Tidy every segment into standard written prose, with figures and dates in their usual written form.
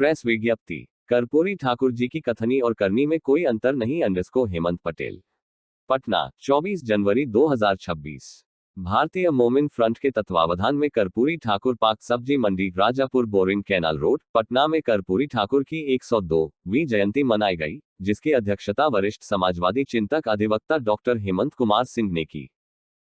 Press विज्ञप्ति। कर्पूरी ठाकुर जी की कथनी और करनी में कोई अंतर नहीं। हेमंत पटेल। पटना, 24 जनवरी 2026। भारतीय मोमिन फ्रंट के तत्वावधान में Karpoori Thakur park Sabzi Mandi Rajapur boring canal road, Patna में कर्पूरी ठाकुर की 102वीं जयंती मनाई गई, जिसकी अध्यक्षता वरिष्ठ समाजवादी चिंतक अधिवक्ता डॉक्टर हेमंत कुमार सिंह ने की।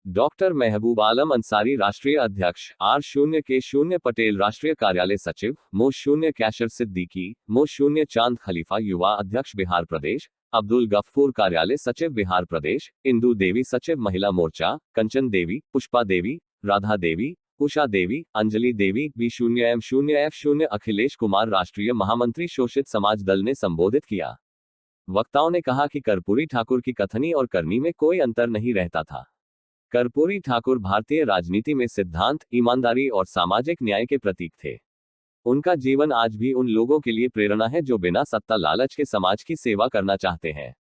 डॉक्टर महबूब आलम अंसारी राष्ट्रीय अध्यक्ष, R0K0 पटेल राष्ट्रीय कार्यालय सचिव, मो0 कैशर सिद्दीकी, मो0 चांद खलीफा युवा अध्यक्ष बिहार प्रदेश, अब्दुल गफूर कार्यालय सचिव बिहार प्रदेश, इंदु देवी सचिव महिला मोर्चा, कंचन देवी, पुष्पा देवी, राधा देवी, उषा देवी, अंजलि देवी, B0M0F0 अखिलेश कुमार राष्ट्रीय महामंत्री शोषित समाज दल ने संबोधित किया। वक्ताओं ने कहा कि कर्पूरी ठाकुर की कथनी और करनी में कोई अंतर नहीं रहता था। कर्पूरी ठाकुर भारतीय राजनीति में सिद्धांत, ईमानदारी और सामाजिक न्याय के प्रतीक थे। उनका जीवन आज भी उन लोगों के लिए प्रेरणा है जो बिना सत्ता लालच के समाज की सेवा करना चाहते हैं।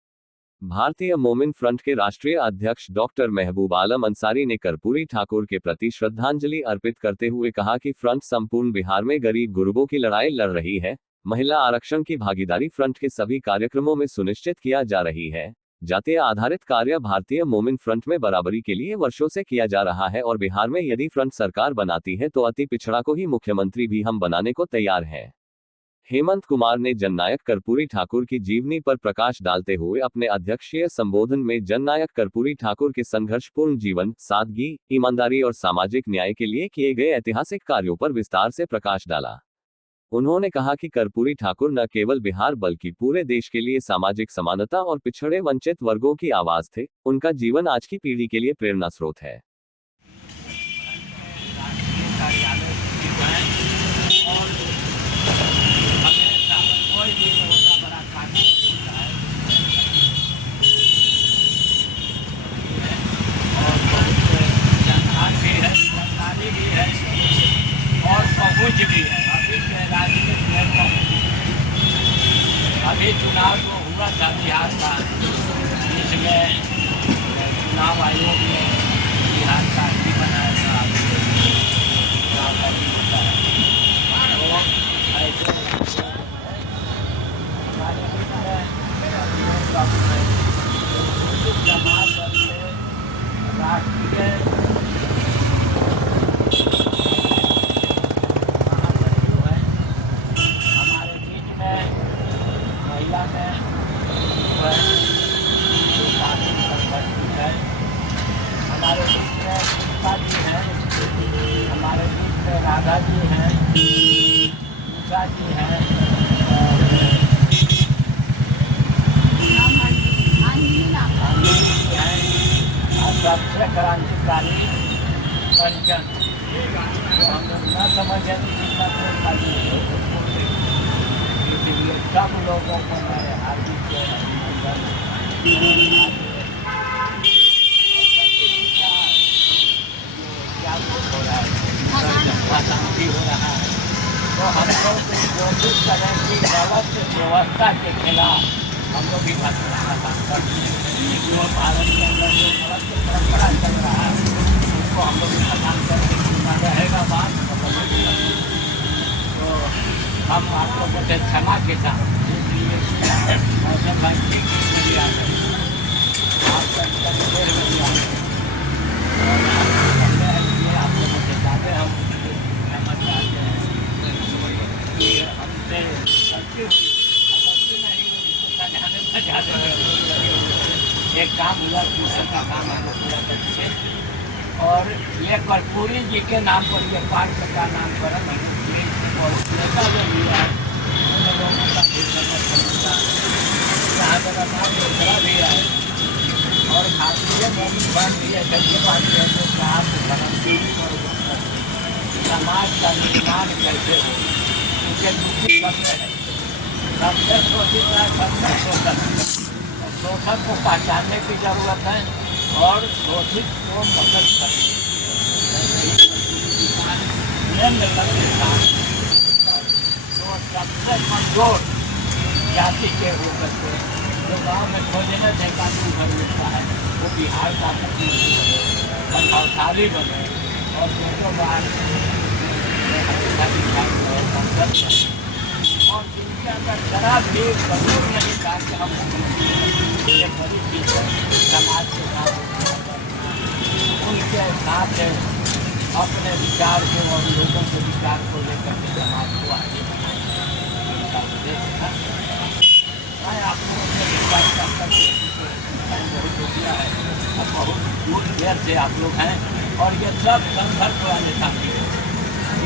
भारतीय मोमिन फ्रंट के राष्ट्रीय अध्यक्ष डॉक्टर महबूब आलम अंसारी ने कर्पूरी ठाकुर के प्रति श्रद्धांजलि अर्पित करते हुए कहा कि फ्रंट संपूर्ण बिहार में गरीब गुरबों की लड़ाई लड़ रही है। महिला आरक्षण की भागीदारी फ्रंट के सभी कार्यक्रमों में सुनिश्चित किया जा रही है। जातीय आधारित कार्य भारतीय मोमिन फ्रंट में बराबरी के लिए वर्षों से किया जा रहा है और बिहार में यदि फ्रंट सरकार बनाती है तो अति पिछड़ा को ही मुख्यमंत्री भी हम बनाने को तैयार हैं। हेमंत कुमार ने जननायक कर्पूरी ठाकुर की जीवनी पर प्रकाश डालते हुए अपने अध्यक्षीय संबोधन में जननायक कर्पूरी ठाकुर के संघर्षपूर्ण जीवन, सादगी, ईमानदारी और सामाजिक न्याय के लिए किए गए ऐतिहासिक कार्यों पर विस्तार से प्रकाश डाला। उन्होंने कहा कि कर्पूरी ठाकुर न केवल बिहार बल्कि पूरे देश के लिए सामाजिक समानता और पिछड़े वंचित वर्गों की आवाज थे। उनका जीवन आज की पीढ़ी के लिए प्रेरणा स्रोत है। अभी चुनाव जो हुआ था बिहार का, इसमें चुनाव आयोग ने बिहार का ही बनाया था। चुनाव का भी होता है तो ऐसे हमारे समाज दल से राष्ट्रीय महासचिव है हमारे बीच में, महिला में जो कानून संघर्ष है, हमारे बीच में पुष्पा जी हैं, हमारे बीच में राधा जी हैं, उषा जी हैं, और सबसे क्रांतिकारी कंचन, जो हम लोग न समझे कितना इसलिए सब लोगों को मेरे हार्दिक अभिनंदन। क्या हो रहा है, शांति हो रहा है, तो हम लोग कोशिश करें कि गलत व्यवस्था के खिलाफ हम लोग भी काम करते हैं। जो भारत के अंदर जो गलत परंपरा चल रहा है उसको हम लोग भी खत्म करके रहेगा बात तो हम आप लोगों से क्षमा के साथ, इसलिए मौसम भाई ठीक नहीं आ गए, आप देर में आ गए और आप लोगों से चाहते हम क्षमा चाहते हैं कि हमसे गलती नहीं हुई, इसको हमें बचा दें। एक काम हुआ, दूसरे का काम हम लोग पूरा करते और ये कर्पूरी जी के नाम पर ये पार्क का नामकरण और नेता जो भी है उन लोगों का भी यहाँ जगह नाम दूसरा भी है और भारतीय मोमिन फ्रंट भी ऐसे पार्टी है जो साहब समाज का निर्माण कैसे हो, उनके दुखी करते हैं, सबसे शोषित है, सबसे शोषक, शोषक को पहचानने की जरूरत है और शोषित को मदद करनी तो सबसे कमजोर जाति के होकर के जो गाँव में खोजने से कानून घर मिलता है वो बिहार का मुख्यमंत्री बने, प्रभावशाली बने और दोनों बार जितना भी बच्चों नहीं था कि हम एक बड़ी चीज़ है समाज के साथ उनके साथ अपने विचार को और लोगों के विचार को लेकर के समाज को आगे बढ़ाएं, उनका उद्देश्य था। मैं आप लोगों से विश्वास करता हूँ बहुत हो गया है, अब बहुत दूर देर से आप लोग हैं और ये सब संघर्ष वाले साथी हैं।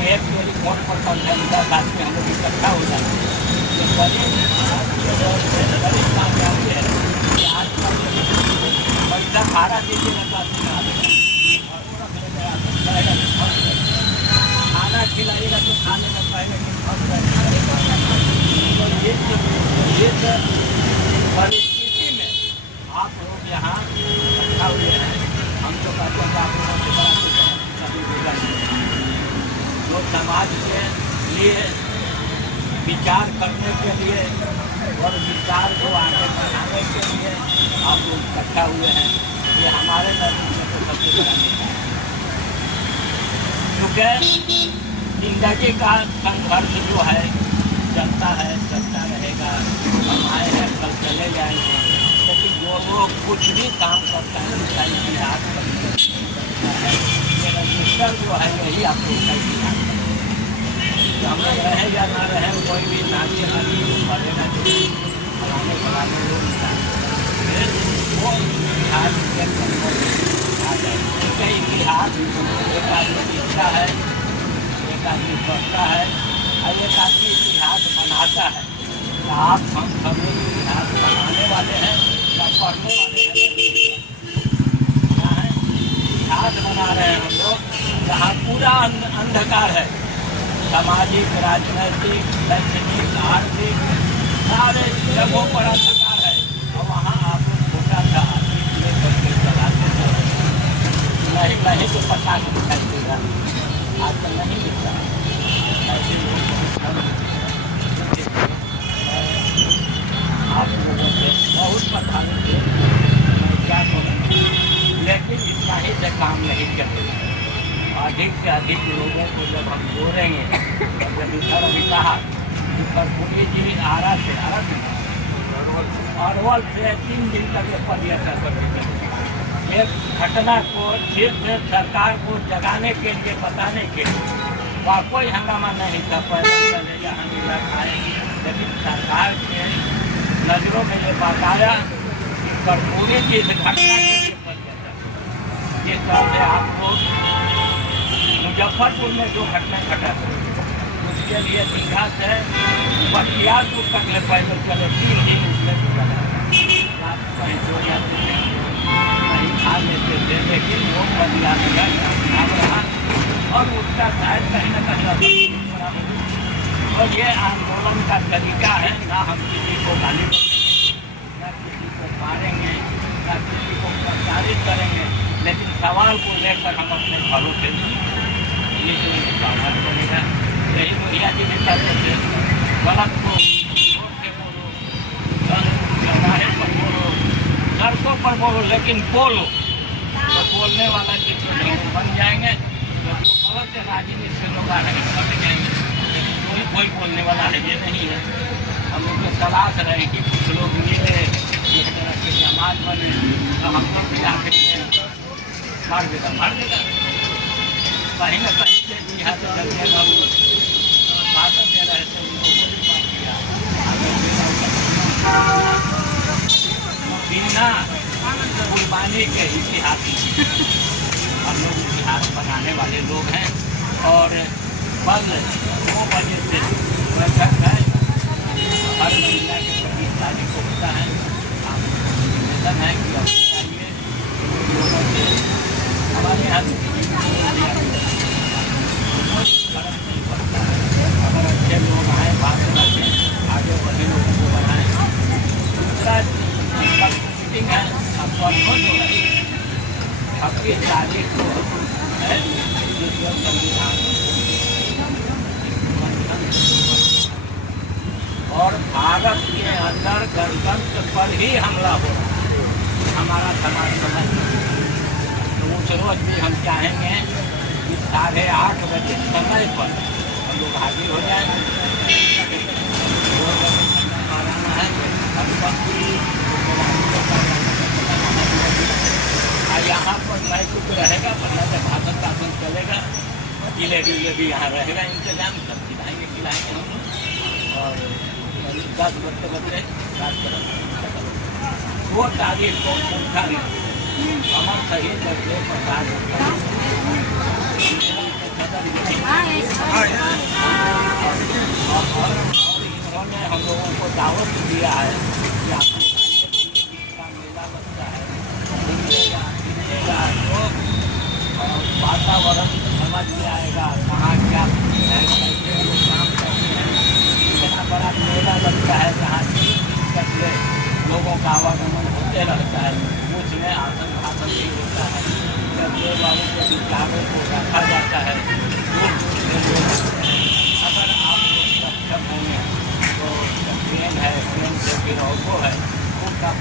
एक मेरी फोन पर 15 आदमी हम लोग इकट्ठा हो जाते हैं। ये बड़ी कामयाबी है कि आज कल पैसा भाड़ा दीजिए ना खाना खिलाइएगा तो खाने में पाएगा कि परिस्थिति में आप लोग यहाँ इकट्ठा हुए हैं। हम तो कहते हैं आप लोगों से बड़ा कभी होगा जो समाज के लिए विचार करने के लिए और विचार को आगे बढ़ाने के लिए आप लोग इकट्ठा हुए हैं। ये हमारे नजर में तो सबसे बड़ा नेता है, क्योंकि जिंदगी का संघर्ष जो है चलता रहेगा। हम आए हैं कल चले जाएंगे, लेकिन जो लोग कुछ भी काम करता है उसका इतिहास करता है। मेरा सिस्टर जो है यही आप लोग का इतिहास है। हम लोग रहे या ना रहे, कोई भी नाचे नदी पढ़े ना फलाने फलाने लोग वो इतिहास आ जाए। क्योंकि इतिहास एक आदमी लिखता है, एक आदमी पढ़ता है और एक आदमी इतिहास बनाता है। तो आप हम सभी इतिहास बनाने वाले हैं या पढ़ने वाले हैं? क्या है? इतिहास बना रहे हैं हम लोग, जहाँ पूरा अंधकार है, सामाजिक, राजनैतिक, शैक्षणिक, आर्थिक सारे जगहों पर अंधकार है। और वहाँ आप छोटा सा आदमी लेकर के चलाते हैं, नहीं तो पता नहीं दिखाई देगा। आजकल नहीं दिखता ऐसे आप लोगों से बहुत प्रभावित थे। मैं क्या करूँ, लेकिन इतना ही से काम नहीं चलेगा। अधिक से अधिक लोगों को जब हम जोड़ेंगे, जब इधर अभी कहा कि कर्पूरी जी आरा से अरवल से 3 दिन तक ये पदयात्रा करके चले। एक घटना को ठीक से सरकार को जगाने के लिए, बताने के लिए वहाँ कोई हंगामा नहीं था, पहले चले यहाँ मिला खाए। लेकिन सरकार के नज़रों में ये बात आया कि कर्पूरी जी इस घटना के लिए पदयात्रा, जिस तरह से आपको मुजफ्फरपुर में जो घटना घटा उसके लिए दीघा से बख्तियारपुर तक ले पैदल चले 3 दिन उसमें कहीं सो जाते थे, कहीं खा लेते थे, लेकिन वो बदला रहा और उसका शायद कहीं न कहीं और ये आंदोलन का तरीका है। ना हम किसी को गाली बकेंगे, ना किसी को मारेंगे, ना किसी को प्रचारित करेंगे, लेकिन सवाल को लेकर हम अपने घरों से ये जो सवाल करेगा, यही मुखिया जी भी करते थे। गलत को रोड पे बोलो, चौराहे पर बोलो, सड़कों पर बोलो, लेकिन बोलो तो बोलने वाला जितने बन जाएंगे। तो जो गलत से राजनीति से लोग आने बट जाएंगे, लेकिन कोई बोलने वाला है ये नहीं है। हम लोग को तलाश रहे कि कुछ लोग मिले, इस तरह के समाज बने, तो हम लोग भी आखिर मार देगा कहीं न कहीं से यहाँ से जगह हम भाषण दे रहे थे, उनको गोली मार दिया। बिना कुर्बानी के इतिहास हम लोग इतिहास बनाने वाले लोग हैं। और कल 2 बजे से बैठक है, हर महिला के 25 तारीख को होता है। आप निवेदन है कि अब आइए लोगों से हमारे यहाँ फर्क नहीं पड़ता है। अगर अच्छे लोग आए, बात रखें, आगे बढ़े, लोगों को बढ़ाएं। दूसरा मीटिंग है अब परसों जो है 26 तारीख को है, जिसमें संविधान और भारत के अंदर गणतंत्र पर ही हमला हो रहा है। हमारा समाज समझ तो उस रोज भी हम चाहेंगे कि 8:30 बजे समय पर हम लोग हाजिर हो जाएंगे। भी यहाँ रहेगा, इंतजाम सब खिलाएंगे खिलाएंगे हम। और 10 बच्चे बात करें वो तारीख को उठा नहीं अमर शहीद बच्चे प्रसाद और इन्होंने हम लोगों को दावत दिया है कि आपके का मेला लगता है, घूमिएगा तो और वातावरण समझ में आएगा, कहाँ क्या है, कैसे लोग काम करते हैं। इतना बड़ा मेला लगता है जहाँ तक लोगों का आवागमन होते रहता है, उसमें आसन भाषण भी होता है, देव बाबू के विचारों को रखा जाता है। दूर दूर से लोग अगर आप लोग सक्षम होंगे तो ट्रेन है, ट्रेन से फिर ऑटो है, उसका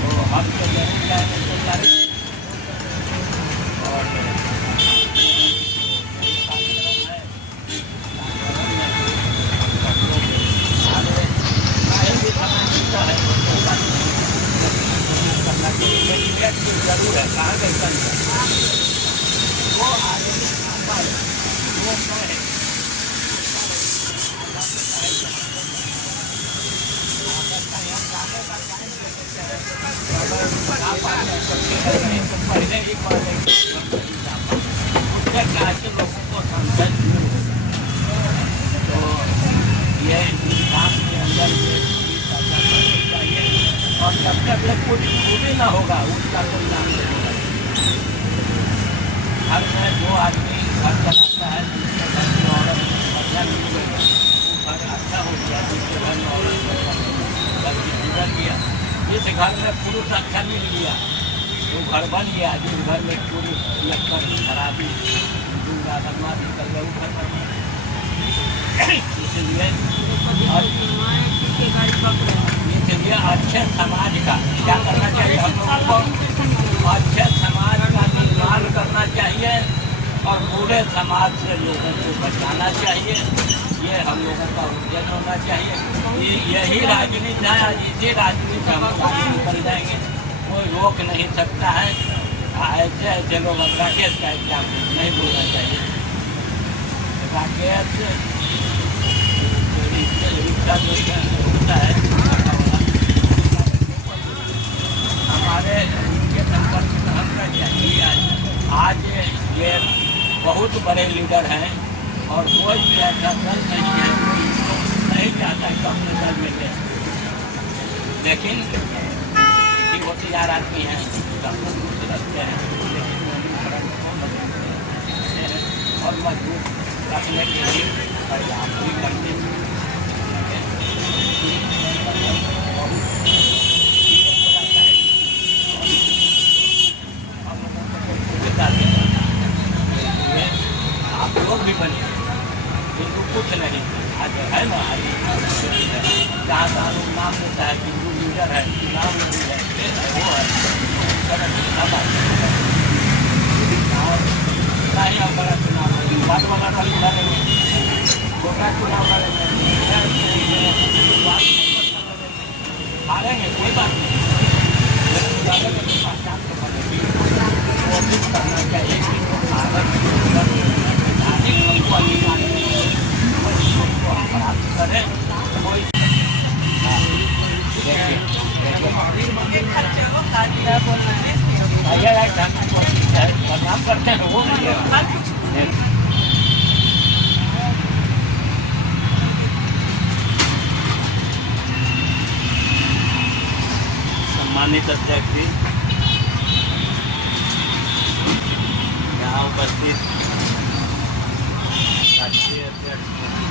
तो हम तो जरूर जाएंगे तो जाएंगे। और जरूर है कहाँ गई वो आगे वो है पहले ही लोगों को समझ तो ये इंसान के अंदर चाहिए और जब तक कुछ पूरी ना होगा उसका कोई नाम नहीं होगा। घर में जो आदमी घर चलाता है जिसके घर में औरत बढ़िया मिल गई वो घर अच्छा हो गया, जिसके घर में औरत घर की बिगड़ गया, जिस घर में पुरुष अच्छा मिल गया वो घर बन गया, जिस घर में पुरुष लक्ष्मण खराबी दूंगा बदमाश निकल गया वो घर बन गया। इसलिए अच्छे समाज का क्या करना चाहिए, हम लोगों को अच्छे समाज का निर्माण करना चाहिए और पूरे समाज से लोगों को बचाना चाहिए। ये हम लोगों का उद्देश्य होना चाहिए। यही राजनीति है, इसी राजनीति से हम आगे निकल जाएंगे, कोई रोक नहीं सकता है। ऐसे ऐसे लोग राकेश का एग्जाम नहीं बोलना चाहिए। राकेश रिक्शा जो होता है हमारे के संपर्क में हम कर चाहिए। आज ये बहुत बड़े लीडर हैं और कोई भी ऐसा दल नहीं है, कोई नहीं चाहता कि अपने दल में ले, लेकिन किसी होशियार आदमी हैं अपने दूर रखते हैं, लेकिन और मजबूत रखने के लिए प्रयास भी करते हैं। आप लोग भी बने किंतु कुछ नहीं आज है ना, जहाँ जहाँ लोग नाम लेता है किंतु लीडर है नाम नहीं है वो है नहीं बड़ा चुनाव बात वाला छोटा चुनाव हारेंगे कोई बात नहीं, पहचान तो बनेगी। कोशिश करना चाहिए कि भारत प्राप्त करें। कोई बदनाम करते हैं वो सम्मानित अध्यक्ष जी, यहाँ उपस्थित राष्ट्रीय अध्यक्ष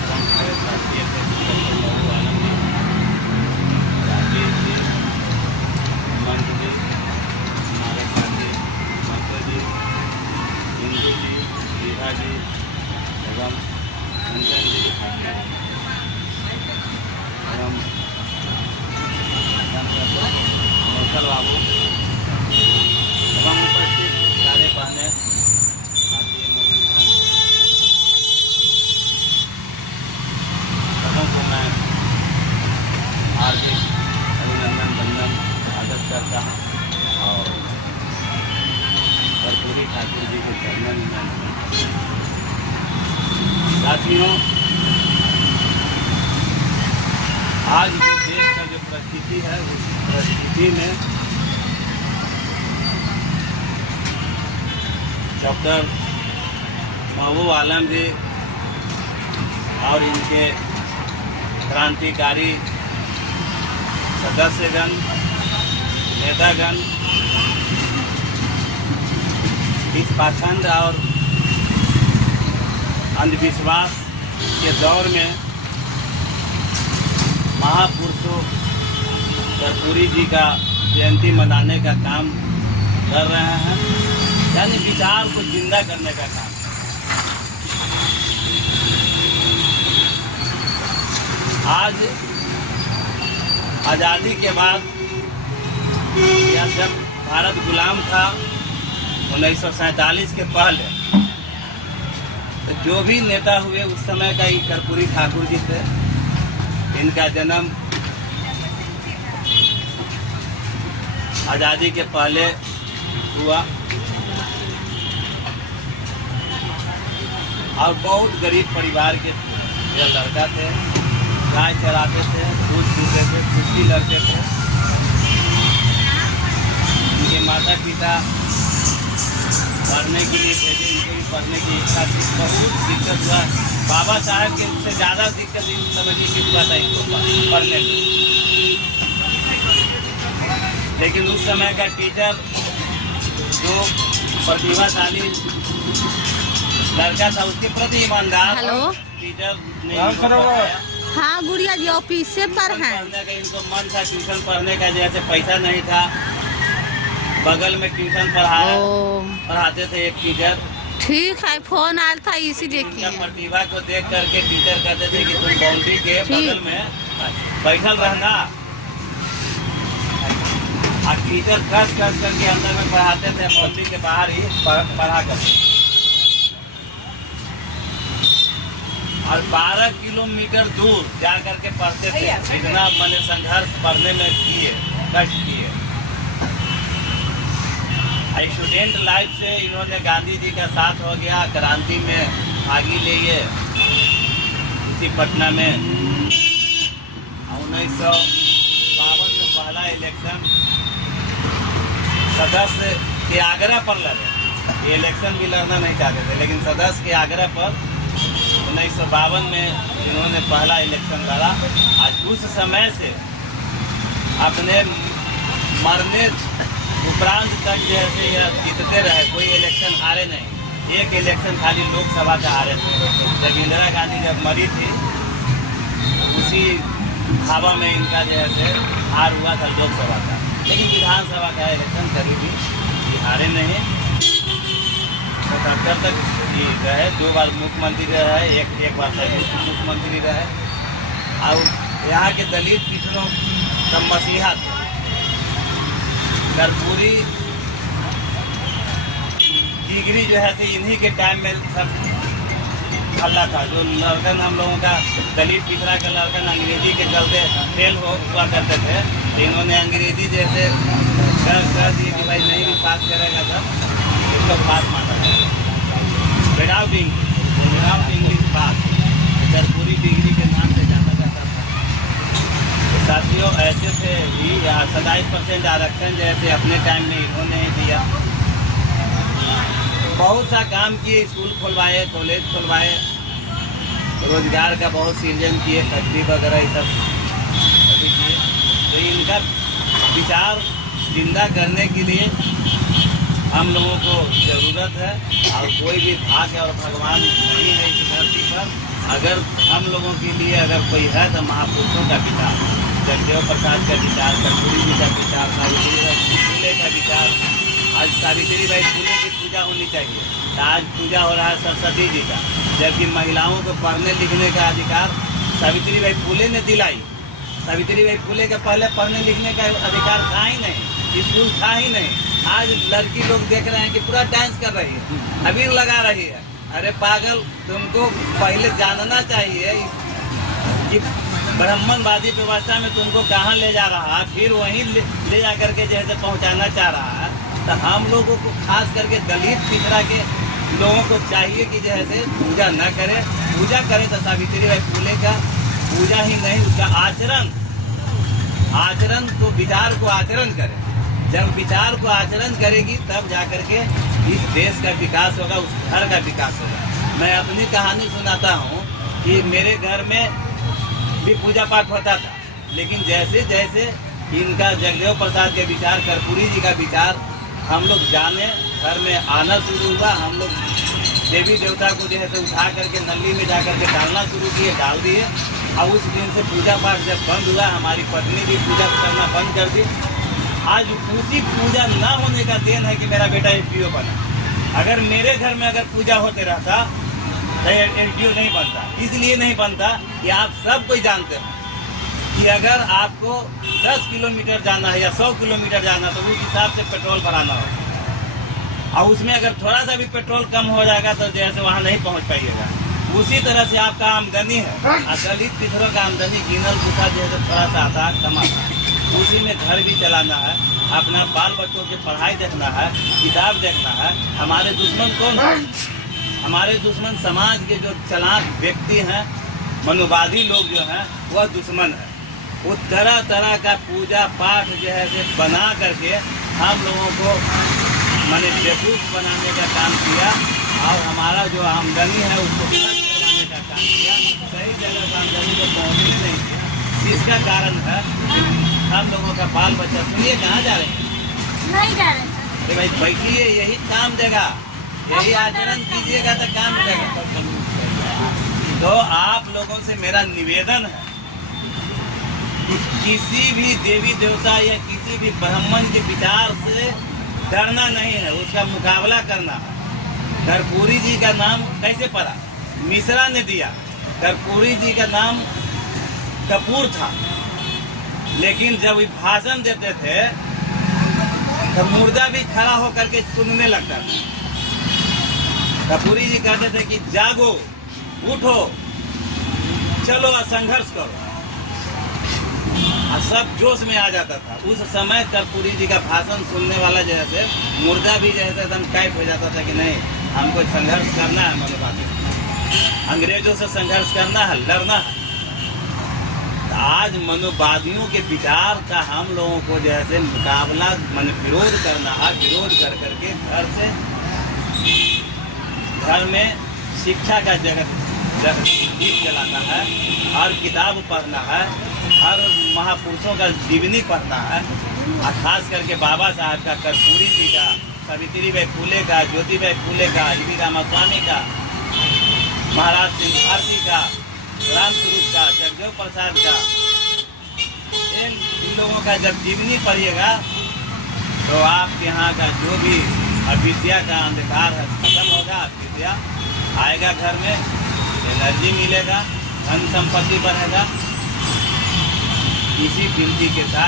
राष्ट्रीय अध्यक्ष राजेश जी, हेमंत जी, हमारे साथी मंत्री जी, हिंदू जी, रीवा जी एवं अंजन जी एवं कौशल बाबू एवं उपस्थित सारे बहने आज जो देश का जो परिस्थिति है उस परिस्थिति में डॉक्टर महबूब आलम जी और इनके क्रांतिकारी सदस्यगण, नेतागण इस पाखंड और अंधविश्वास के दौर में महापुरुषों कर्पूरी जी का जयंती मनाने का काम कर रहे हैं, यानी विचार को जिंदा करने का काम। आज आज़ादी के बाद या जब भारत गुलाम था 1947 के पहले, तो जो भी नेता हुए उस समय का ही कर्पूरी ठाकुर जी थे। इनका जन्म आज़ादी के पहले हुआ और बहुत गरीब परिवार के लड़का थे, गाय चराते थे, दूध पीते थे, कुश्ती लड़ते थे। उनके माता पिता पढ़ने के लिए भेजे, इनको भी पढ़ने की इच्छा थी। बहुत दिक्कत हुआ, बाबा साहब के उससे ज़्यादा दिक्कत इन समझिए कि हुआ था इनको पढ़ने में। लेकिन उस समय का टीचर जो प्रतिभाशाली लड़का था उसके प्रति ईमानदार टीचर ने। हाँ गुड़िया जी ऑफिस से पर हैं। पढ़ने का इनको मन था, ट्यूशन पढ़ने का, जैसे पैसा नहीं था, बगल में ट्यूशन पढ़ाते थे एक टीचर। ठीक है, फोन आया था इसी देखिए। प्रतिभा को देख करके टीचर कहते थे कि तुम बाउंड्री के बगल में बैठल रहना, और टीचर कस करके अंदर में पढ़ाते थे, बाउंड्री के बाहर ही पढ़ा करते। और 12 किलोमीटर दूर जा करके पढ़ते थे। इतना मैंने संघर्ष पढ़ने में किए, कष्ट किए। स्टूडेंट लाइफ से इन्होंने गांधी जी का साथ हो गया, क्रांति में भागी लिए इसी पटना में। 1952 में पहला इलेक्शन सदस्य के आग्रह पर लड़े। ये इलेक्शन भी लड़ना नहीं चाहते थे, लेकिन सदस्य के आग्रह पर 1952 में इन्होंने पहला इलेक्शन लड़ा। आज उस समय से अपने मरने उपरांत तक जैसे यह जीतते रहे, कोई इलेक्शन हारे नहीं। एक इलेक्शन खाली लोकसभा का हारे थे। जब इंदिरा गांधी जब मरी थी उसी हवा में इनका जैसे हार हुआ था लोकसभा का, लेकिन विधानसभा का इलेक्शन कभी भी हारे नहीं। 77 तक ये रहे, 2 बार मुख्यमंत्री रहे, एक बार मुख्यमंत्री रहे। और यहाँ के दलित पिछड़ों का मसीहा थे। कर्पूरी डिग्री जो है इन्हीं के टाइम में सब हल्ला था। जो लड़कन हम लोगों का दलित पिछड़ा का लड़कन अंग्रेजी के चलते फेल हुआ करते थे, तो इन्होंने अंग्रेजी जैसे कर दिए कि भाई नहीं भी पास करेगा तब इसको पास माना जाएगा, विदाउट इंग्लिश पास। कर्पूरी डिग्री के नाम से जाना जाता था। तो साथियों ऐसे थे भी 27% आरक्षण जैसे अपने टाइम में इन्होंने ही दिया। बहुत सा काम किए, स्कूल खुलवाए, कॉलेज खुलवाए, रोजगार का बहुत सृजन किए, फैक्ट्री वगैरह ये सब सभी किए। तो इनका विचार जिंदा करने के लिए हम लोगों को ज़रूरत है। और कोई भी भाग्य और भगवान नहीं है इस धरती पर। अगर हम लोगों के लिए अगर कोई है तो महापुरुषों का विचार, जगदेव प्रसाद का विचार, कर्पूरी जी का विचार, सावित्रीबाई फुले का विचार। आज सावित्रीबाई फुले की पूजा होनी चाहिए, तो आज पूजा हो रहा है सरस्वती जी का, जबकि महिलाओं को पढ़ने लिखने का अधिकार सावित्रीबाई फुले ने दिलाई। सावित्रीबाई फुले के पहले पढ़ने लिखने का अधिकार था ही नहीं, स्कूल था ही नहीं। आज लड़की लोग देख रहे हैं कि पूरा डांस कर रही है, अबीर लगा रही है। अरे पागल, तुमको पहले जानना चाहिए कि ब्राह्मणवादी व्यवस्था में तुमको कहाँ ले जा रहा है, फिर वहीं ले जा करके जैसे पहुँचाना चाह रहा है। तो हम लोगों को खास करके दलित पिछड़ा के लोगों को चाहिए कि जैसे पूजा न करें, पूजा करें तो सावित्रीबाई फुले का पूजा ही नहीं, उसका आचरण आचरण को, विचार को आचरण करे। जब विचार को आचरण करेगी तब जाकर के इस देश का विकास होगा, उस घर का विकास होगा। मैं अपनी कहानी सुनाता हूँ कि मेरे घर में भी पूजा पाठ होता था, लेकिन जैसे जैसे इनका जगदेव प्रसाद के विचार, कर्पूरी जी का विचार हम लोग जाने, घर में आना शुरू हुआ। हम लोग देवी देवता को जो है तो उठा करके नली में जा करके डालना शुरू किए, डाल दिए। और उस दिन से पूजा पाठ जब बंद हुआ, हमारी पत्नी भी पूजा करना बंद कर दी। आज उसी पूजा ना होने का देन है कि मेरा बेटा एसडीओ बना। अगर मेरे घर में अगर पूजा होते रहता तो एसडीओ नहीं बनता। इसलिए नहीं बनता कि आप सब कोई जानते हो कि अगर आपको 10 किलोमीटर जाना है या 100 किलोमीटर जाना, तो उस हिसाब से पेट्रोल भराना होगा। और उसमें अगर थोड़ा सा भी पेट्रोल कम हो जाएगा तो जैसे वहाँ नहीं पहुँच पाइएगा। उसी तरह से आपका आमदनी है, दलित पिछड़ों का आमदनी गिनल गुथा जैसे थोड़ा सा आता है, कम आता है। उसी में घर भी चलाना है, अपना बाल बच्चों की पढ़ाई देखना है, किताब देखना है। हमारे दुश्मन कौन है? हमारे दुश्मन समाज के जो चालाक व्यक्ति हैं, मनुवादी लोग जो हैं, वह दुश्मन है। वो तरह तरह का पूजा पाठ जो है से बना करके हम लोगों को माने बेवकूफ़ बनाने का काम किया, और हमारा जो आमदनी है उसको खर्च कराने का काम किया। सही जगह आमदनी को पहुँचने नहीं दिया। इसका कारण है हम लोगों का बाल बच्चा। सुनिए, कहाँ जा रहे हैं? नहीं जा रहे सर। अरे भाई बैठिए, यही काम देगा, यही आचरण कीजिएगा तो काम देगा। तो आप लोगों से मेरा निवेदन है कि किसी भी देवी देवता या किसी भी ब्राह्मण के विचार से डरना नहीं है, उसका मुकाबला करना है। कर्पूरी जी का नाम कैसे पड़ा? मिश्रा ने दिया। कर्पूरी जी का नाम कपूर था, लेकिन जब वो भाषण देते थे तो मुर्दा भी खड़ा होकर के सुनने लगता था। कर्पूरी जी कहते थे कि जागो, उठो, चलो और संघर्ष करो, और सब जोश में आ जाता था। उस समय कर्पूरी जी का भाषण सुनने वाला जैसे मुर्दा भी जैसे एकदम टाइप हो जाता था कि नहीं, हमको संघर्ष करना है, मनुवादी अंग्रेजों से संघर्ष करना है, लड़ना है। आज मनुवादियों के विचार का हम लोगों को जैसे मुकाबला मन विरोध करना है। विरोध कर करके घर में शिक्षा का जगत दीप जलाना है, हर किताब पढ़ना है, हर महापुरुषों का जीवनी पढ़ना है, और खास करके बाबा साहब का, कर्पूरी जी का, सावित्रीबाई फुले का, ज्योतिबाई फुले का, वी रामास्वामी का, महाराज सिंह भारती का, रामस्वरूप का, जगदेव प्रसाद का, इन लोगों का जब जीवनी पढ़िएगा तो आपके यहाँ का जो भी अविद्या का अंधकार है खत्म होगा। विद्या आएगा घर में, एनर्जी मिलेगा, धन संपत्ति बढ़ेगा। इसी विनती के साथ